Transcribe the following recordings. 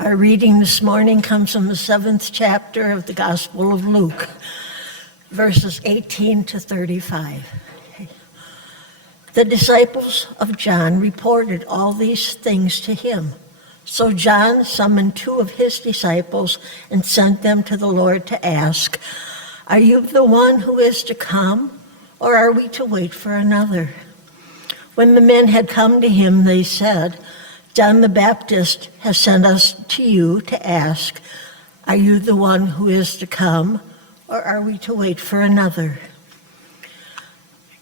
Our reading this morning comes from the 7th chapter of the Gospel of Luke, verses 18 to 35. The disciples of John reported all these things to him. So John summoned 2 of his disciples and sent them to the Lord to ask, "Are you the one who is to come, or are we to wait for another?" When the men had come to him, they said, "John the Baptist has sent us to you to ask, 'Are you the one who is to come, or are we to wait for another?'"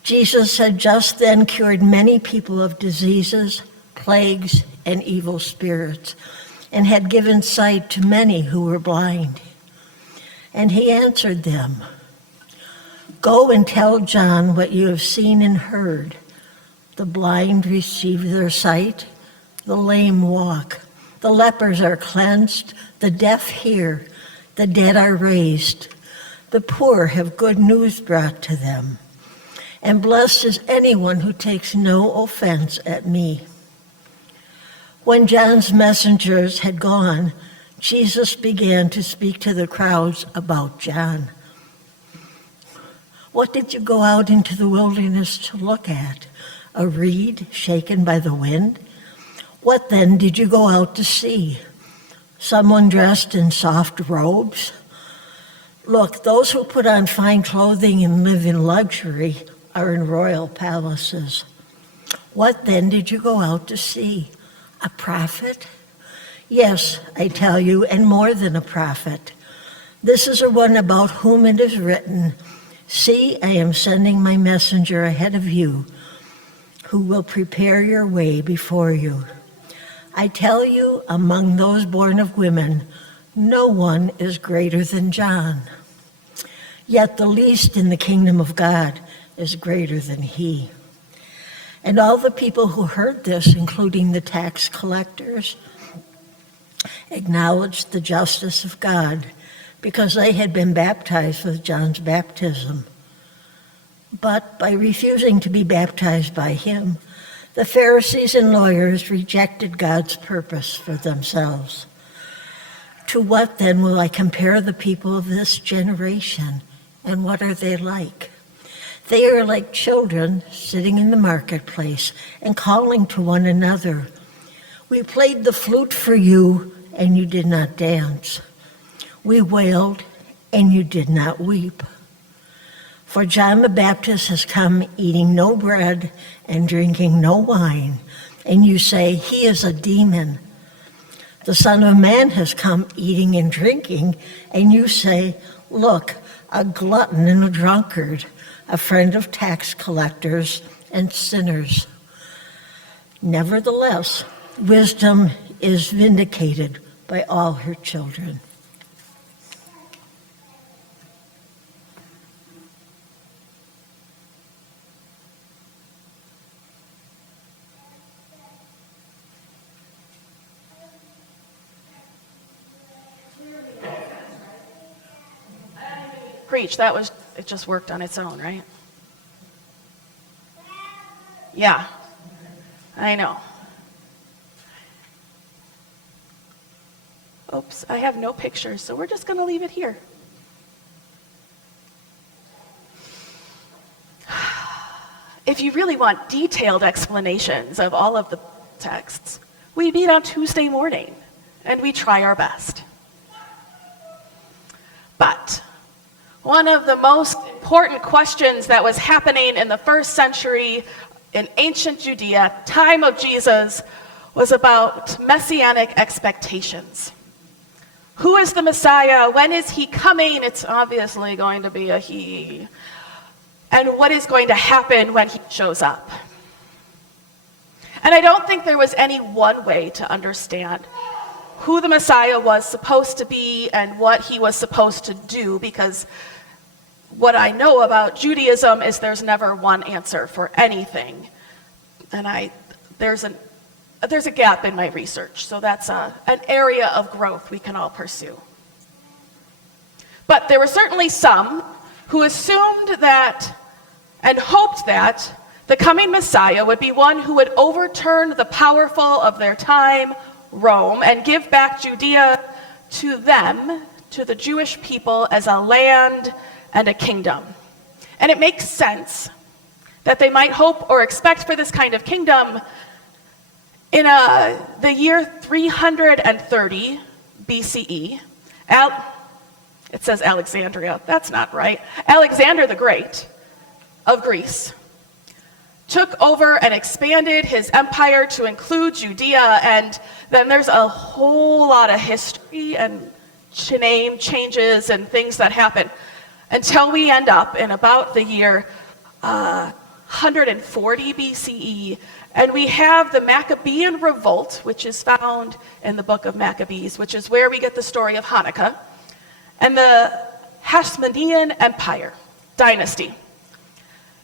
Jesus had just then cured many people of diseases, plagues, and evil spirits, and had given sight to many who were blind. And he answered them, "Go and tell John what you have seen and heard. The blind receive their sight, the lame walk, the lepers are cleansed, the deaf hear, the dead are raised, the poor have good news brought to them. And blessed is anyone who takes no offense at me." When John's messengers had gone, Jesus began to speak to the crowds about John. "What did you go out into the wilderness to look at? A reed shaken by the wind? What then did you go out to see? Someone dressed in soft robes? Look, those who put on fine clothing and live in luxury are in royal palaces. What then did you go out to see? A prophet? Yes, I tell you, and more than a prophet. This is the one about whom it is written, 'See, I am sending my messenger ahead of you, who will prepare your way before you.' I tell you, among those born of women, no one is greater than John. Yet the least in the kingdom of God is greater than he." And all the people who heard this, including the tax collectors, acknowledged the justice of God because they had been baptized with John's baptism. But by refusing to be baptized by him, the Pharisees and lawyers rejected God's purpose for themselves. To what then will I compare the people of this generation, and what are they like? They are like children sitting in the marketplace and calling to one another, "We played the flute for you, and you did not dance. We wailed, and you did not weep. For John the Baptist has come eating no bread and drinking no wine, and you say, 'He is a demon.' The Son of Man has come eating and drinking, and you say, 'Look, a glutton and a drunkard, a friend of tax collectors and sinners.' Nevertheless, wisdom is vindicated by all her children." Preach, it just worked on its own, right? Yeah, I know. Oops, I have no pictures, so we're just going to leave it here. If you really want detailed explanations of all of the texts, we meet on Tuesday morning, and we try our best. But one of the most important questions that was happening in the first century in ancient Judea, time of Jesus, was about messianic expectations. Who is the Messiah? When is he coming? It's obviously going to be a he. And what is going to happen when he shows up? And I don't think there was any one way to understand who the Messiah was supposed to be and what he was supposed to do, because what I know about Judaism is there's never one answer for anything. And there's a gap in my research, so that's an area of growth we can all pursue. But there were certainly some who assumed that and hoped that the coming Messiah would be one who would overturn the powerful of their time Rome and give back Judea to them, to the Jewish people, as a land and a kingdom. And it makes sense that they might hope or expect for this kind of kingdom in the year 330 BCE. It says Alexandria. That's not right. Alexander the Great of Greece took over and expanded his empire to include Judea, and then there's a whole lot of history and name changes and things that happen until we end up in about the year 140 BCE, and we have the Maccabean revolt, which is found in the book of Maccabees, which is where we get the story of Hanukkah, and the Hasmonean Empire dynasty.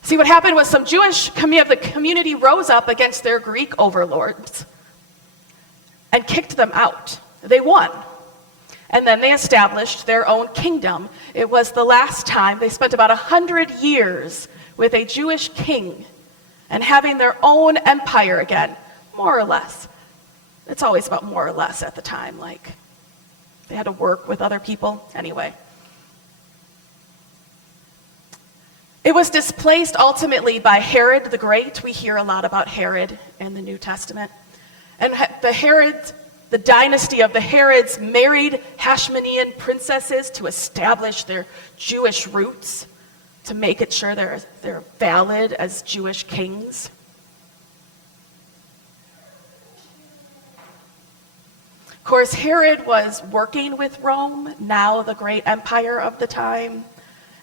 See, what happened was some Jewish the community rose up against their Greek overlords and kicked them out. They won. And then they established their own kingdom. It was the last time. They spent about 100 years with a Jewish king and having their own empire again, more or less. It's always about more or less at the time, like they had to work with other people. Anyway. It was displaced ultimately by Herod the Great. We hear a lot about Herod in the New Testament. And the dynasty of the Herods married Hasmonean princesses to establish their Jewish roots, to make it sure they're valid as Jewish kings. Of course, Herod was working with Rome, now the great empire of the time,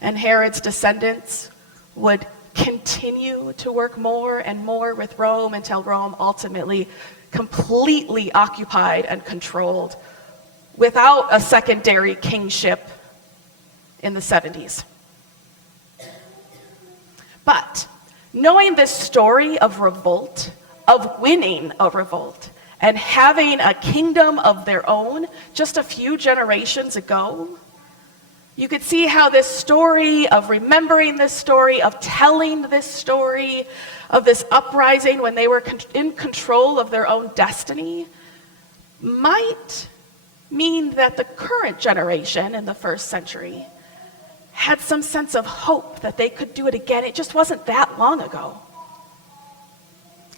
and Herod's descendants would continue to work more and more with Rome until Rome ultimately completely occupied and controlled without a secondary kingship in the 70s. But knowing this story of revolt, of winning a revolt, and having a kingdom of their own just a few generations ago, you could see how this story of remembering this story, of telling this story, of this uprising when they were in control of their own destiny, might mean that the current generation in the first century had some sense of hope that they could do it again. It just wasn't that long ago.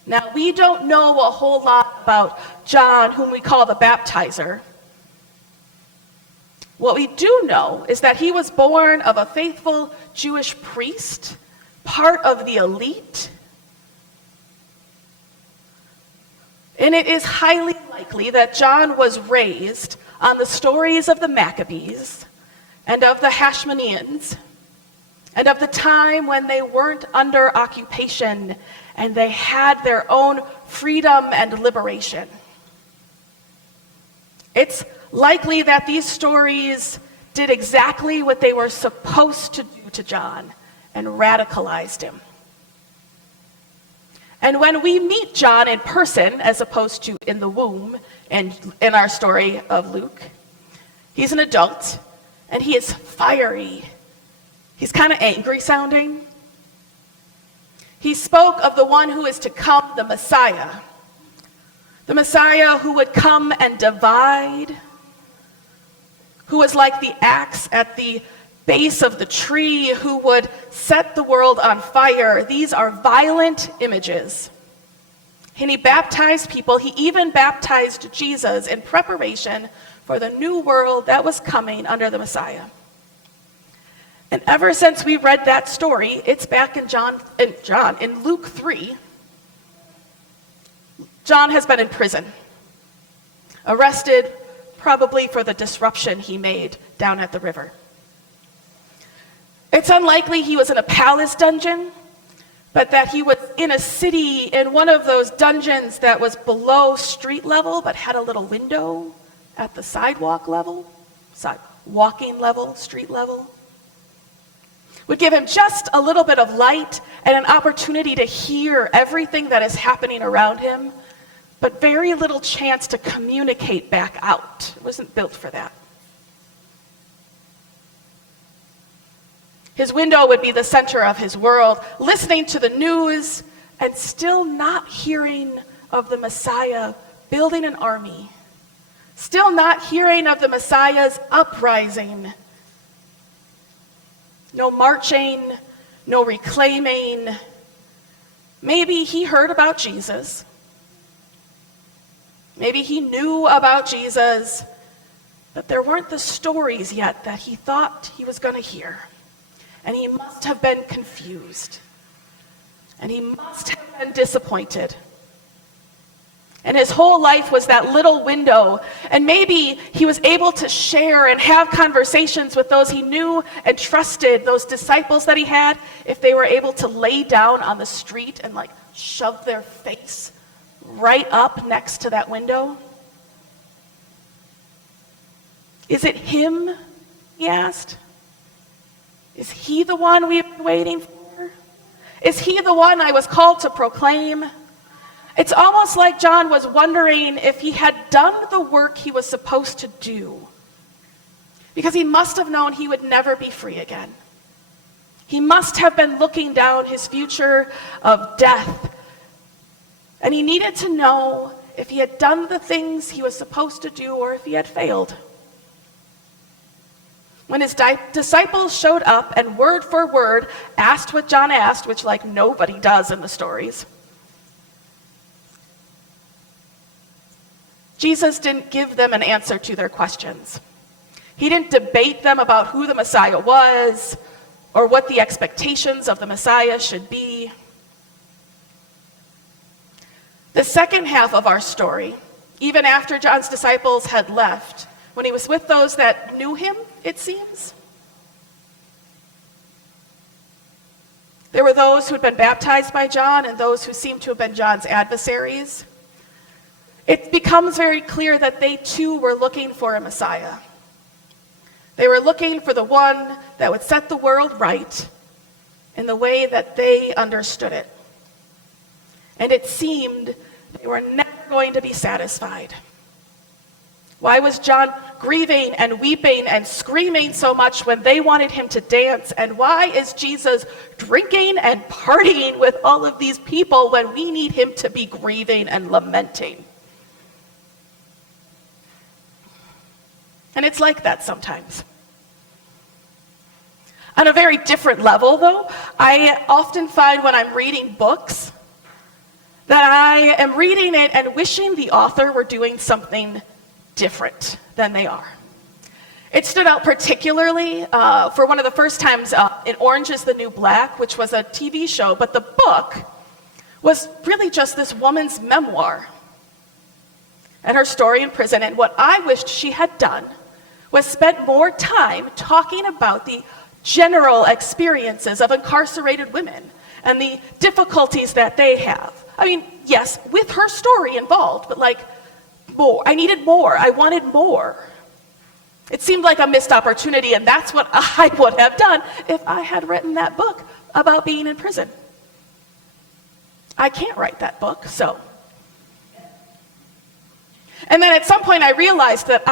Now, we don't know a whole lot about John, whom we call the baptizer. What we do know is that he was born of a faithful Jewish priest, part of the elite. And it is highly likely that John was raised on the stories of the Maccabees and of the Hasmoneans and of the time when they weren't under occupation and they had their own freedom and liberation. It's likely that these stories did exactly what they were supposed to do to John and radicalized him. And when we meet John in person, as opposed to in the womb and in our story of Luke, he's an adult and he is fiery. He's kind of angry sounding. He spoke of the one who is to come, the Messiah who would come and divide, who was like the axe at the base of the tree, who would set the world on fire. These are violent images. And he baptized people. He even baptized Jesus in preparation for the new world that was coming under the Messiah. And ever since we read that story, it's back in Luke 3. John has been in prison, arrested probably for the disruption he made down at the river. It's unlikely he was in a palace dungeon, but that he was in a city in one of those dungeons that was below street level but had a little window at the sidewalk level, walking level, street level. Would give him just a little bit of light and an opportunity to hear everything that is happening around him, but very little chance to communicate back out. It wasn't built for that. His window would be the center of his world, listening to the news and still not hearing of the Messiah building an army still not hearing of the Messiah's uprising. No marching, no reclaiming. Maybe he heard about Jesus. Maybe he knew about Jesus, but there weren't the stories yet that he thought he was going to hear. And he must have been confused. And he must have been disappointed. And his whole life was that little window. And maybe he was able to share and have conversations with those he knew and trusted, those disciples that he had, if they were able to lay down on the street and shove their face right up next to that window. Is it him? He asked. Is he the one we've been waiting for? Is he the one I was called to proclaim? It's almost like John was wondering if he had done the work he was supposed to do, because he must have known he would never be free again. He must have been looking down his future of death, and he needed to know if he had done the things he was supposed to do or if he had failed. When his disciples showed up and word for word asked what John asked, which nobody does in the stories, Jesus didn't give them an answer to their questions. He didn't debate them about who the Messiah was or what the expectations of the Messiah should be. The second half of our story, even after John's disciples had left, when he was with those that knew him, it seems, there were those who had been baptized by John and those who seemed to have been John's adversaries. It becomes very clear that they too were looking for a Messiah. They were looking for the one that would set the world right in the way that they understood it. And it seemed they were never going to be satisfied. Why was John grieving and weeping and screaming so much when they wanted him to dance? And why is Jesus drinking and partying with all of these people when we need him to be grieving and lamenting? And it's like that sometimes. On a very different level, though, I often find when I'm reading books that I am reading it and wishing the author were doing something different than they are. It stood out particularly for one of the first times in Orange is the New Black, which was a TV show, but the book was really just this woman's memoir and her story in prison. And what I wished she had done was spent more time talking about the general experiences of incarcerated women and the difficulties that they have. I mean, yes, with her story involved, but more. I needed more. I wanted more. It seemed like a missed opportunity, and that's what I would have done if I had written that book about being in prison. I can't write that book, so. And then at some point I realized that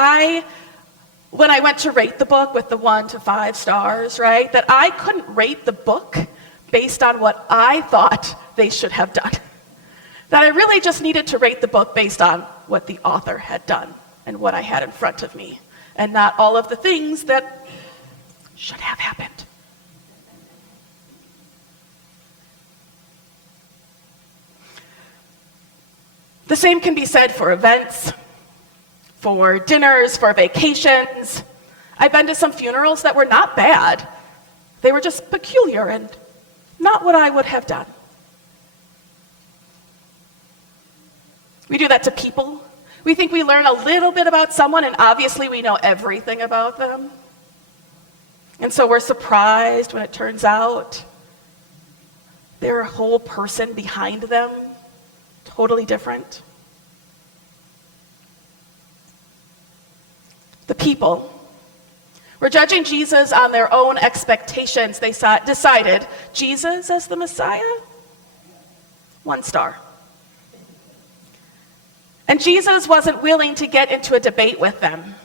when I went to rate the book with the 1 to 5 stars, right, that I couldn't rate the book based on what I thought they should have done. That I really just needed to rate the book based on what the author had done and what I had in front of me, and not all of the things that should have happened. The same can be said for events, for dinners, for vacations. I've been to some funerals that were not bad. They were just peculiar and not what I would have done. We do that to people. We think we learn a little bit about someone, and obviously we know everything about them. And so we're surprised when it turns out they're a whole person behind them, totally different. The people were judging Jesus on their own expectations. They decided, Jesus as the Messiah? 1 star. And Jesus wasn't willing to get into a debate with them.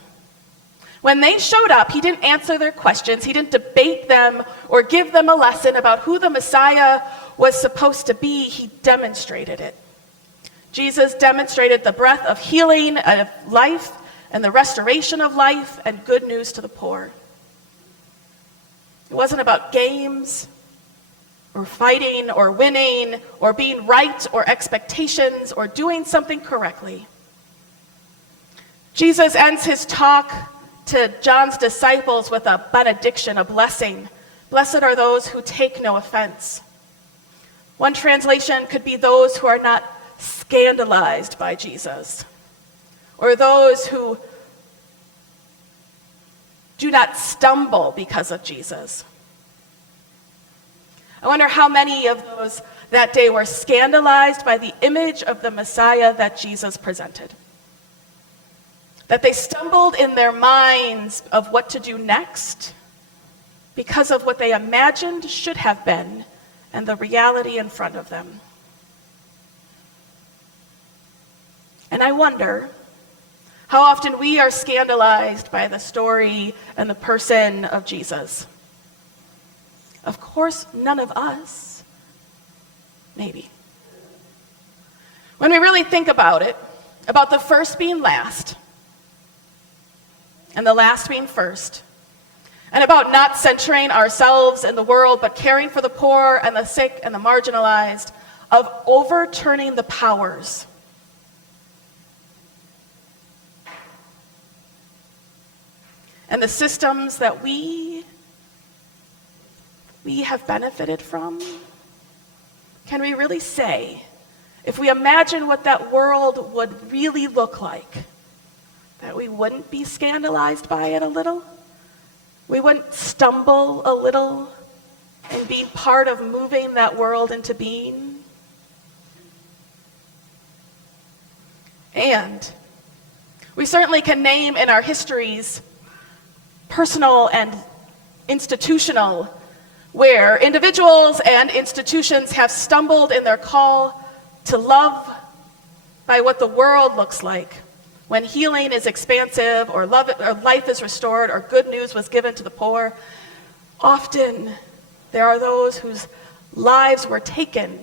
When they showed up, he didn't answer their questions. He didn't debate them or give them a lesson about who the Messiah was supposed to be. He demonstrated it. Jesus demonstrated the breath of healing, of life, and the restoration of life and good news to the poor. It wasn't about games or fighting or winning or being right or expectations or doing something correctly. Jesus ends his talk to John's disciples with a benediction, a blessing. Blessed are those who take no offense. One translation could be those who are not scandalized by Jesus, or those who do not stumble because of Jesus. I wonder how many of those that day were scandalized by the image of the Messiah that Jesus presented. That they stumbled in their minds of what to do next because of what they imagined should have been and the reality in front of them. And I wonder how often we are scandalized by the story and the person of Jesus. Of course, none of us. Maybe. When we really think about it, about the first being last, and the last being first, and about not centering ourselves in the world, but caring for the poor and the sick and the marginalized, of overturning the powers. And the systems that we have benefited from. Can we really say, if we imagine what that world would really look like, that we wouldn't be scandalized by it a little? We wouldn't stumble a little in being part of moving that world into being? And we certainly can name in our histories, personal and institutional, where individuals and institutions have stumbled in their call to love by what the world looks like when healing is expansive or life is restored or good news was given to the poor. Often there are those whose lives were taken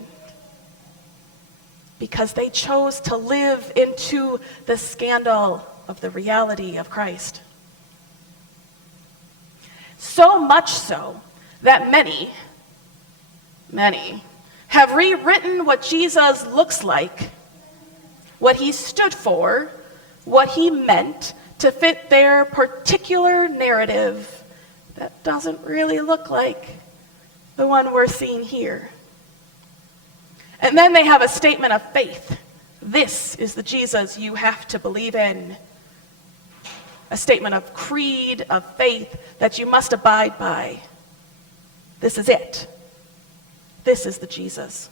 because they chose to live into the scandal of the reality of Christ. So much so that many have rewritten what Jesus looks like, what he stood for, what he meant to fit their particular narrative that doesn't really look like the one we're seeing here. And then they have a statement of faith. This is the Jesus you have to believe in. A statement of creed, of faith that you must abide by. This is it. This is the Jesus.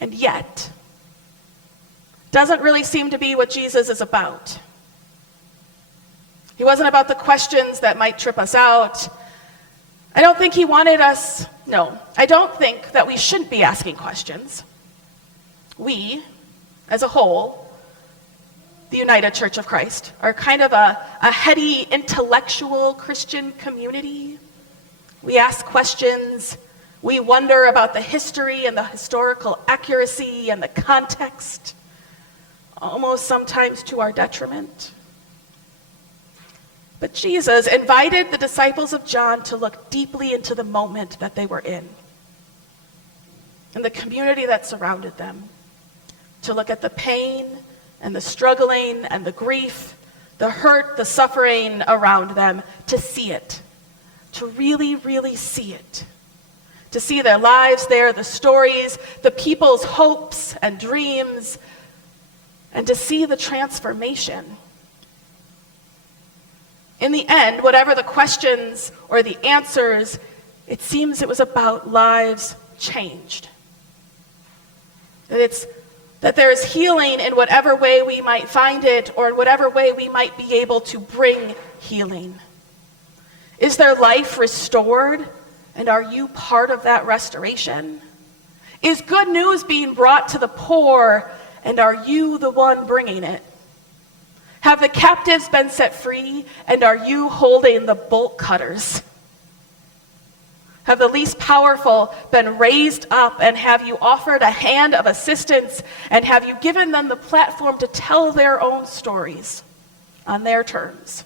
And yet, doesn't really seem to be what Jesus is about. He wasn't about the questions that might trip us out. I don't think he wanted us, I don't think that we shouldn't be asking questions. We, as a whole, the United Church of Christ, are kind of a heady, intellectual Christian community. We ask questions. We wonder about the history and the historical accuracy and the context, almost sometimes to our detriment. But Jesus invited the disciples of John to look deeply into the moment that they were in, and the community that surrounded them, to look at the pain and the struggling and the grief, the hurt, the suffering around them, to see it, to really, really see it, to see their lives there, the stories, the people's hopes and dreams, and to see the transformation. In the end, whatever the questions or the answers, it seems it was about lives changed. That there is healing in whatever way we might find it, or in whatever way we might be able to bring healing. Is their life restored, and are you part of that restoration? Is good news being brought to the poor, and are you the one bringing it? Have the captives been set free, and are you holding the bolt cutters? Have the least powerful been raised up, and have you offered a hand of assistance, and have you given them the platform to tell their own stories? on their terms.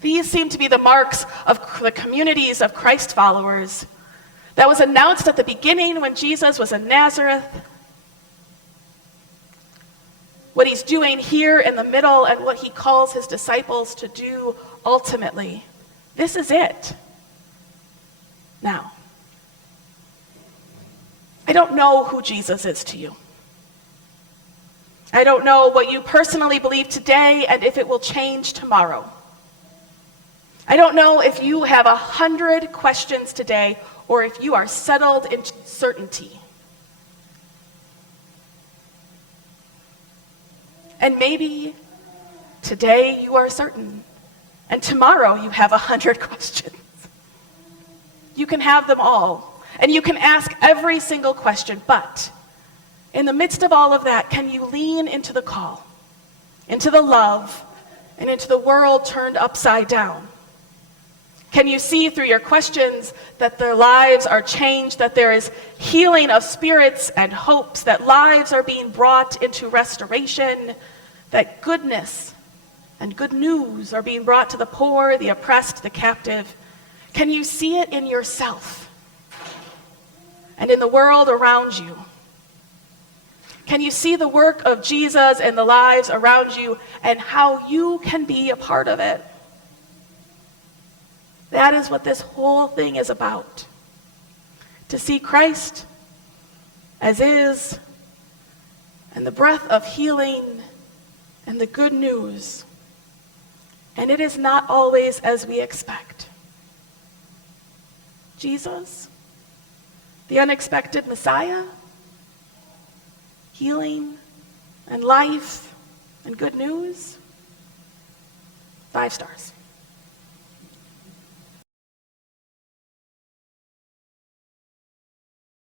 These seem to be the marks of the communities of Christ followers that was announced at the beginning when Jesus was in Nazareth, what he's doing here in the middle, and what he calls his disciples to do ultimately. This is it. Now, I don't know who Jesus is to you. I don't know what you personally believe today and if it will change tomorrow. I don't know if you have 100 questions today or if you are settled in certainty. And maybe today you are certain, and tomorrow you have 100 questions. You can have them all, and you can ask every single question, but in the midst of all of that, can you lean into the call, into the love, and into the world turned upside down? Can you see through your questions that their lives are changed, that there is healing of spirits and hopes, that lives are being brought into restoration, that goodness and good news are being brought to the poor, the oppressed, the captive? Can you see it in yourself and in the world around you? Can you see the work of Jesus in the lives around you and how you can be a part of it? That is what this whole thing is about. To see Christ as is, and the breath of healing, and the good news. And it is not always as we expect. Jesus, the unexpected Messiah, healing and life and good news, 5 stars.